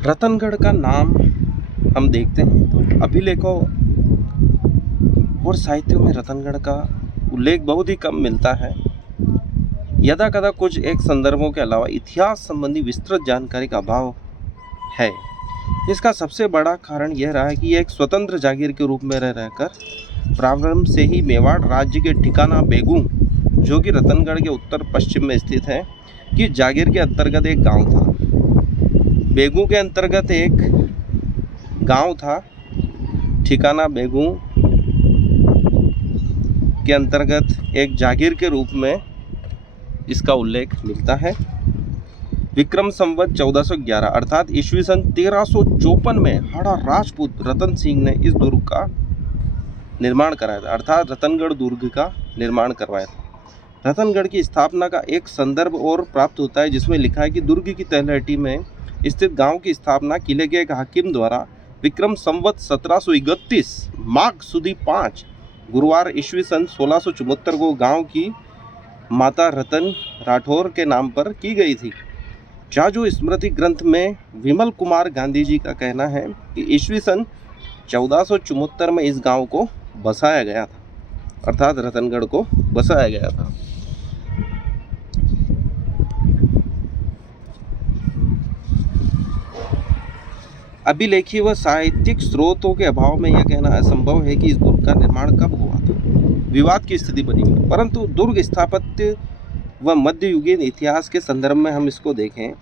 रतनगढ़ का नाम हम देखते हैं तो अभिलेखों और साहित्यों में रतनगढ़ का उल्लेख बहुत ही कम मिलता है। यदा कदा कुछ एक संदर्भों के अलावा इतिहास संबंधी विस्तृत जानकारी का अभाव है। इसका सबसे बड़ा कारण यह रहा है कि यह एक स्वतंत्र जागीर के रूप में रहकर प्रारंभ से ही मेवाड़ राज्य के ठिकाना बेगू, जो कि रतनगढ़ के उत्तर पश्चिम में स्थित है, कि जागीर के अंतर्गत एक गांव था। बेगू के अंतर्गत एक गांव था, ठिकाना बेगू के अंतर्गत एक जागीर के रूप में इसका उल्लेख मिलता है। विक्रम संवत 1411 अर्थात ईस्वी सन 1354 में हाड़ा राजपूत रतन सिंह ने इस दुर्ग का निर्माण कराया था, अर्थात रतनगढ़ दुर्ग का निर्माण करवाया था। रतनगढ़ की स्थापना का एक संदर्भ और प्राप्त होता है, जिसमें लिखा है कि दुर्ग की तलहटी में स्थित गांव की स्थापना किले के एक हाकिम द्वारा विक्रम संवत 1731 माघ सुदी 5 गुरुवार ईस्वी सन 1674 को गांव की माता रतन राठौर के नाम पर की गई थी। जाजू स्मृति ग्रंथ में विमल कुमार गांधी जी का कहना है कि ईस्वी सन 1474 में इस गांव को बसाया गया था, अर्थात रतनगढ़ को बसाया गया था। अभिलेखीय व साहित्यिक स्रोतों के अभाव में यह कहना असंभव है कि इस दुर्ग का निर्माण कब हुआ था। विवाद की स्थिति बनी हुई है, परंतु दुर्ग स्थापत्य व मध्ययुगीन इतिहास के संदर्भ में हम इसको देखें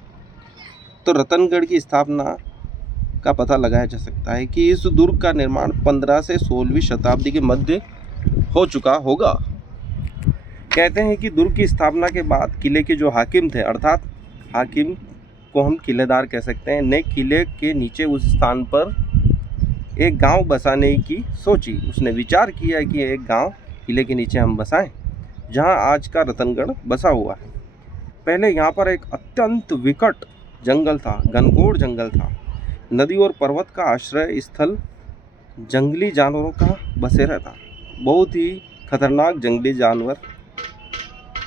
तो रतनगढ़ की स्थापना का पता लगाया जा सकता है कि इस दुर्ग का निर्माण 15 से 16वीं शताब्दी के मध्य हो चुका होगा। कहते हैं कि दुर्ग की स्थापना के बाद किले के जो हाकिम थे, अर्थात हाकिम को हम किलेदार कह सकते हैं, ने किले के नीचे उस स्थान पर एक गांव बसाने की सोची। उसने विचार किया कि एक गांव किले के नीचे हम बसाएं, जहां आज का रतनगढ़ बसा हुआ है। पहले यहाँ पर एक अत्यंत विकट जंगल था, घनघोर जंगल था। नदी और पर्वत का आश्रय स्थल जंगली जानवरों का बसेरा था। बहुत ही खतरनाक जंगली जानवर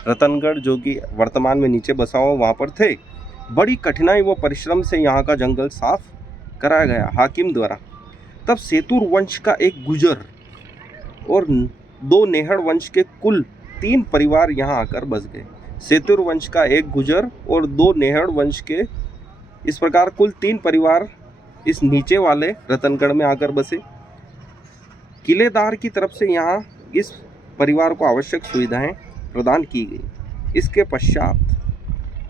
रतनगढ़, जो कि वर्तमान में नीचे बसा हुआ, वहाँ पर थे। बड़ी कठिनाई व परिश्रम से यहाँ का जंगल साफ कराया गया हाकिम द्वारा। तब सेतुर वंश का एक गुजर और 2 नेहड़ वंश के कुल 3 परिवार यहाँ आकर बस गए। सेतुर वंश का एक गुजर और 2 नेहड़ वंश के इस प्रकार कुल 3 परिवार इस नीचे वाले रतनगढ़ में आकर बसे। किलेदार की तरफ से यहाँ इस परिवार को आवश्यक सुविधाएं प्रदान की गई। इसके पश्चात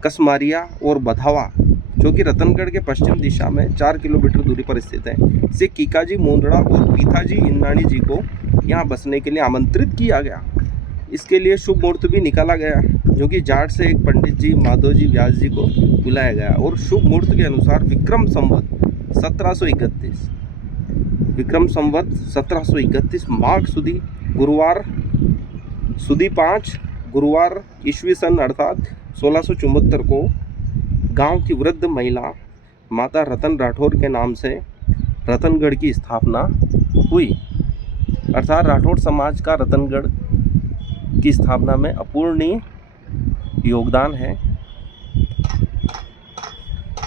कसमारिया और बधावा, जो कि रतनगढ़ के पश्चिम दिशा में 4 किलोमीटर दूरी पर स्थित है, से कीकाजी मोंदड़ा और पीथाजी इन्नानी जी को यहाँ बसने के लिए आमंत्रित किया गया। इसके लिए शुभ मुहूर्त भी निकाला गया, जो कि जाट से एक पंडित जी माधोजी व्यास जी को बुलाया गया और शुभ मुहूर्त के अनुसार विक्रम संवत 1731 माघ सुदी गुरुवार सुदी 5 गुरुवार ईस्वी सन अर्थात 1674 को गांव की वृद्ध महिला माता रतन राठौर के नाम से रतनगढ़ की स्थापना हुई। अर्थात राठौर समाज का रतनगढ़ की स्थापना में अपूर्णीय योगदान है।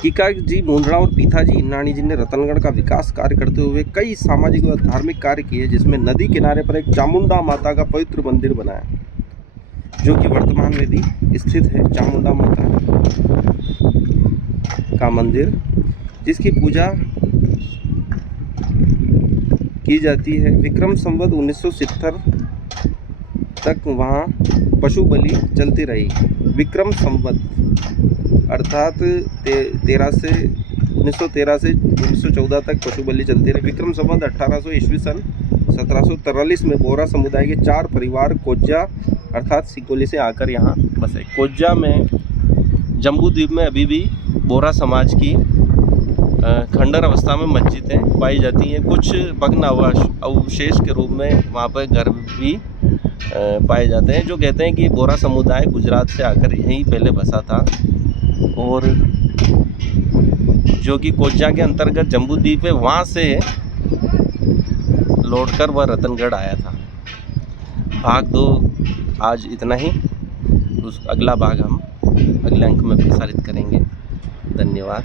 कीकाजी मोंदड़ा और पीथाजी इन्नानी जी ने रतनगढ़ का विकास कार्य करते हुए कई सामाजिक व धार्मिक कार्य किए, जिसमें नदी किनारे पर एक चामुंडा माता का पवित्र मंदिर बनाया, जो कि वर्तमान में भी स्थित है। चामुंडा माता का मंदिर, जिसकी पूजा की जाती है। विक्रम संवत 1970 तक वहाँ पशु बलि चलती रही। विक्रम संवत अर्थात 1913 से 1914 तक पशु बलि चलती रही। विक्रम संवत 1800 ईस्वी सन 1743 में बोरा समुदाय के 4 परिवार कोज्जा अर्थात सिकोली से आकर यहाँ बसे। कोज्जा में जम्बूद्वीप में अभी भी बोरा समाज की खंडर अवस्था में मस्जिदें पाई जाती हैं। कुछ भग्न अवशेष के रूप में वहाँ पर घर भी पाए जाते हैं, जो कहते हैं कि बोरा समुदाय गुजरात से आकर यहीं पहले बसा था, और जो कि कोज्जा के अंतर्गत जम्बूद्वीप है, वहाँ से लौटकर वह रतनगढ़ आया था। भाग 2 आज इतना ही। अगला भाग हम अगले अंक में प्रसारित करेंगे। धन्यवाद।